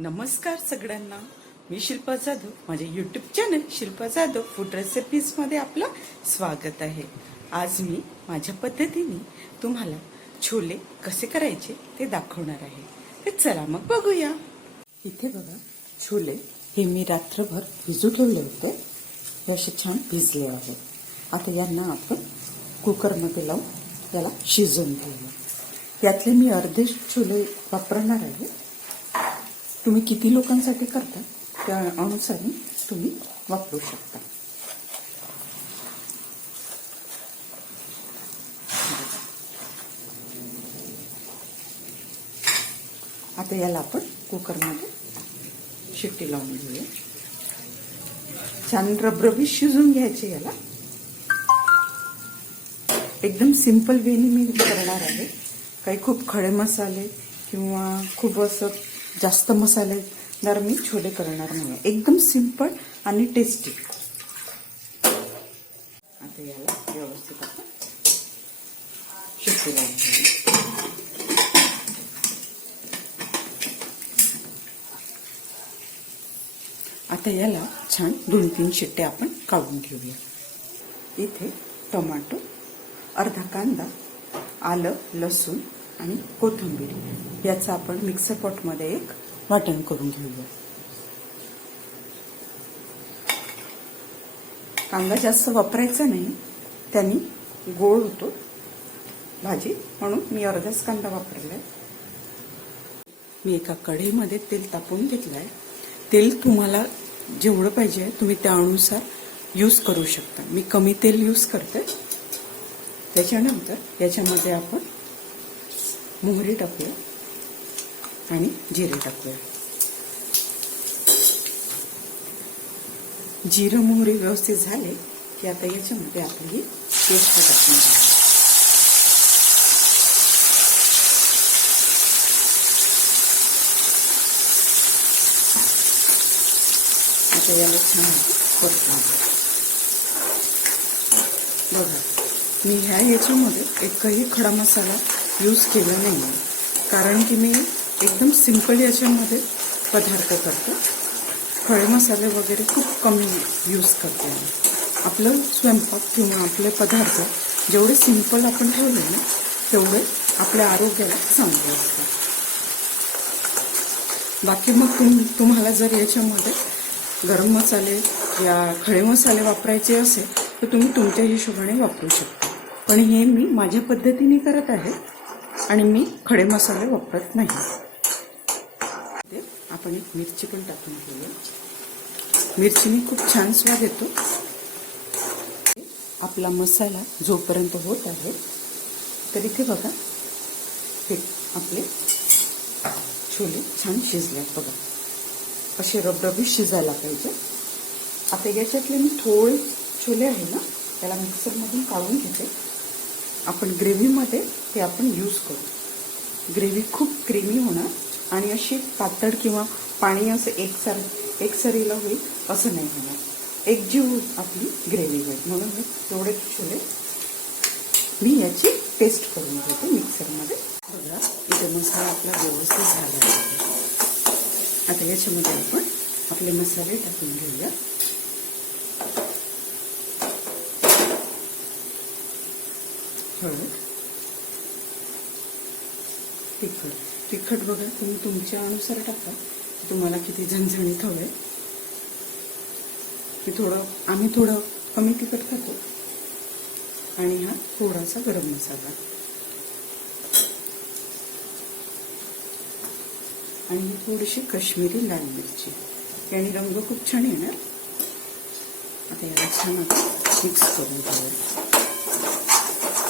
नमस्कार सगळ्यांना. मी शिल्पा जाधव. माझे YouTube channel Shilpa Jadhav food रेसिपीजमध्ये आपलं स्वागत आहे. आज मी माझ्या पद्धतीने तुम्हाला छोले कसे करायचे ते दाखवणार आहे. तर चला मग बघूया. इथे बघा, छोले हे मी रात्रभर भिजू ठेवले होते. हे असे छान भिजले आहेत. आता यांना आपण कुकरमध्ये लावून याला शिजवून घेऊया. यातले मी अर्धे छोले वापरणार आहे. तुम्ही किती लोकांसाठी करता त्या अनुसार तुम्ही वापरू शकता. आता याला आपण कुकरमध्ये शिट्टी लावून घेऊया. छान रबरबीत शिजून घ्यायचे. याला एकदम सिंपल वेने मी करणार आहे. काही खूप खडे मसाले किंवा खूप असं जास्त मसालेदार मी छोले करणार नाही. एकदम सिंपल आणि टेस्टी. आता याला व्यवस्थित आपण शिट्टी लावून घेऊया. आता याला छान 2-3 शिट्ट्या आपण काढून घेऊया. इथे टोमॅटो, अर्धा कांदा, आलं, लसूण आणि कोथिंबीर याचं आपण मिक्सर पॉटमध्ये एक वाटण करून घेऊया. कांदा जास्त वापरायचा नाही, त्यांनी गोड होतो भाजी, म्हणून मी अर्धाच कांदा वापरलाय. मी एका कढईमध्ये तेल तापवून घेतलंय. तेल तुम्हाला जेवढं पाहिजे तुम्ही त्यानुसार यूज करू शकता. मी कमी तेल यूज करते. त्याच्यानंतर याच्यामध्ये आपण मोहरी टाकूया आणि जिरे टाकूया. जिरं मोहरी व्यवस्थित झाले की आता याच्यामध्ये आपली पेस्ट टाकून घ्या. आता याला छान परतून घ्या. बघा, मी ह्याच्यामध्ये एकही खडा मसाला यूज केला नाही आहे, कारण की मी एकदम सिंपल याच्यामध्ये पदार्थ करतो. खडे मसाले वगैरे खूप कमी यूज करते. आपलं स्वयंपाक किंवा आपले पदार्थ जेवढे सिंपल आपण ठेवले ना तेवढे आपल्या आरोग्याला चांगले असतात. बाकी मग तुम्हाला जर याच्यामध्ये गरम मसाले या खडे मसाले वापरायचे असेल तर तुम्ही तुमच्या हिशोबाने वापरू शकता. पण हे मी माझ्या पद्धतीने करत आहे आणि मी खडे मसाले वापरत नाही. आपण एक मिरची पण टाकून घेऊया. मिरचीने खूप छान स्वाद येतो. आपला मसाला जोपर्यंत होत आहे तर इथे बघा, हे आपले छोले छान शिजलेत. बघा, असे रबरबीत शिजायला पाहिजे. आता याच्यातले मी थोडे छोले आहे ना त्याला मिक्सरमधून काढून घेते. आपण ग्रेव्हीमध्ये ते आपण यूज करू. ग्रेव्ही खूप क्रीमी होणार आणि अशी पातळ किंवा पाणी असं एकसरीला होईल असं नाही होणार. एकजीव आपली ग्रेव्ही होईल. म्हणून मी तेवढे छोले मी याची पेस्ट करून घेते मिक्सरमध्ये. बघा, इथे मसाला आपला व्यवस्थित झाला आहे. आता याच्यामध्ये आपण आपले मसाले टाकून घेऊया. तिखट बघा, तुम्ही तुमच्या अनुसार टाका. तुम्हाला किती झणझणीत हवंय. की आम्ही थोडं कमी तिखट खातो. आणि हा थोडासा गरम मसाला आणि थोडीशी काश्मीरी लाल मिरची याने रंग खूप छान येणार. आता याला छान मिक्स करून घेऊया.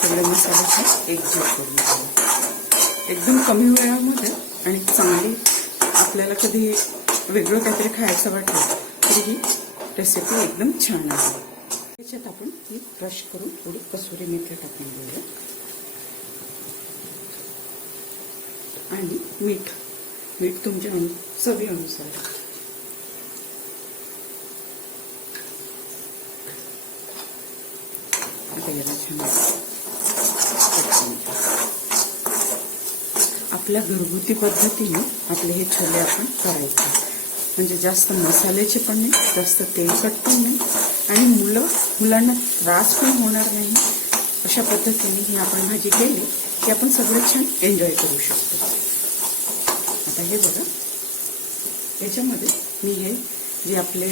सगळे मसाले छान एकजीव करून घेऊया. एकदम कमी वेळामध्ये आणि चांगली आपल्याला कधी वेगळं काहीतरी खायचं वाटलं तरी ही रेसिपी एकदम छान आहे. त्याच्यात आपण ही क्रश करून थोडी कसुरी मेथी टाकून घेऊया आणि मीठ तुमच्या चवीनुसार. आता याला छान आपल्या घरगुती पद्धतीने आपले हे छोले आपण करायचे, म्हणजे जास्त मसाल्याचे पण नाही, जास्त तेलकट पण नाही, आणि मुलांना त्रास पण होणार नाही. अशा पद्धतीने ही आपण भाजी केली की आपण सगळं छान एन्जॉय करू शकतो. आता हे बघा, याच्यामध्ये मी हे जे आपले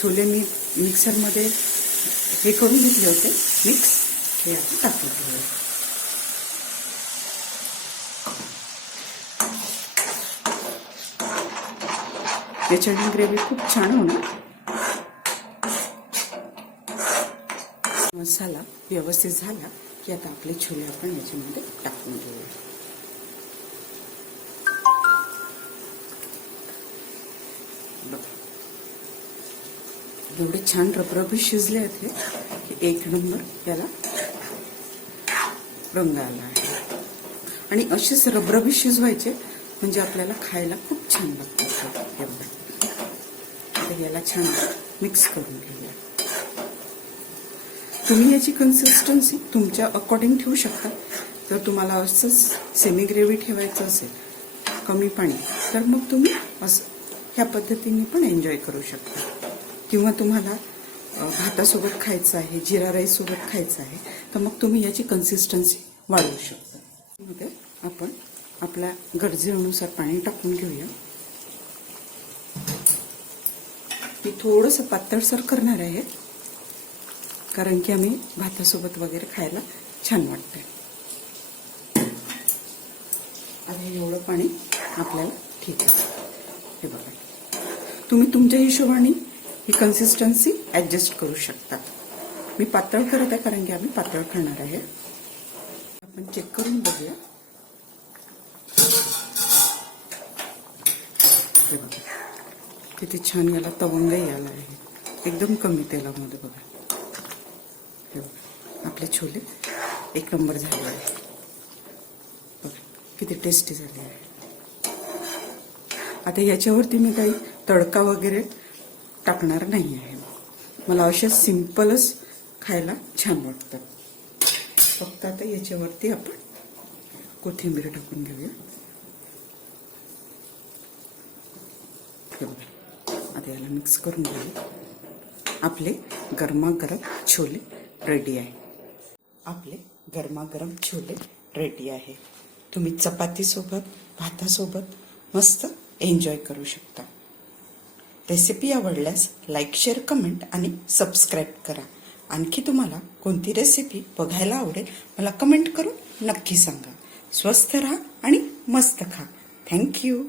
छोले मी मिक्सरमध्ये हे करून घेतले होते मिक्स, हे आपण टाकून घेऊया. याच्याने ग्रेव्ही खूप छान होणार. मसाला व्यवस्थित झाला की आता आपले छोले आपण याच्यामध्ये टाकून घेऊया. एवढे छान रबरबी शिजले आहेत हे की एक नंबर याला रंग आला आहे. आणि असेच रबरबी शिजवायचे म्हणजे आपल्याला खायला खूप छान लागतात. हे बघा, तर याला छान मिक्स करून घेऊया. तुम्ही याची कन्सिस्टन्सी तुमच्या अकॉर्डिंग ठेवू शकता. जर तुम्हाला असंच सेमी ग्रेव्ही ठेवायचं असेल, कमी पाणी, तर मग तुम्ही असं ह्या पद्धतीने पण एन्जॉय करू शकता. किंवा तुम्हाला भातासोबत खायचं आहे, जिरा राईस सोबत खायचं आहे, तर मग तुम्ही याची कन्सिस्टन्सी वाढवू शकता. मध्ये आपण आपल्या गरजेनुसार पाणी टाकून घेऊया. मी थोडंसं पातळसर करणार आहे, कारण की आम्ही भातासोबत वगैरे खायला छान वाटतंय. आणि एवढं पाणी आपल्याला ठीक आहे. हे बघा, तुम्ही तुमच्या हिशोबाने ही कन्सिस्टन्सी ॲडजस्ट करू शकता. मी पातळ करत आहे कारण की आम्ही पातळ खाणार आहे. आपण चेक करून बघूया. हे बघा, किती छान याला तवंगही आला आहे, एकदम कमी तेलामध्ये. बघा, हे बघा, आपले छोले एक नंबर झाले आहे. बघा किती टेस्टी झाले आहे. आता याच्यावरती मी काही तडका वगैरे टाकणार नाही आहे. मला अशा सिंपलच खायला छान वाटतं. फक्त आता याच्यावरती आपण कोथिंबीर टाकून घेऊया. आता याला मिक्स करून घेऊया. आपले गरमागरम छोले रेडी आहे. आपले गरमागरम छोले रेडी आहे. तुम्ही चपातीसोबत, भातासोबत मस्त एन्जॉय करू शकता. रेसिपी आवडल्यास लाईक, शेअर, कमेंट आणि सबस्क्राईब करा. आणखी तुम्हाला कोणती रेसिपी बघायला आवडेल मला कमेंट करून नक्की सांगा. स्वस्थ राहा आणि मस्त खा. थँक्यू.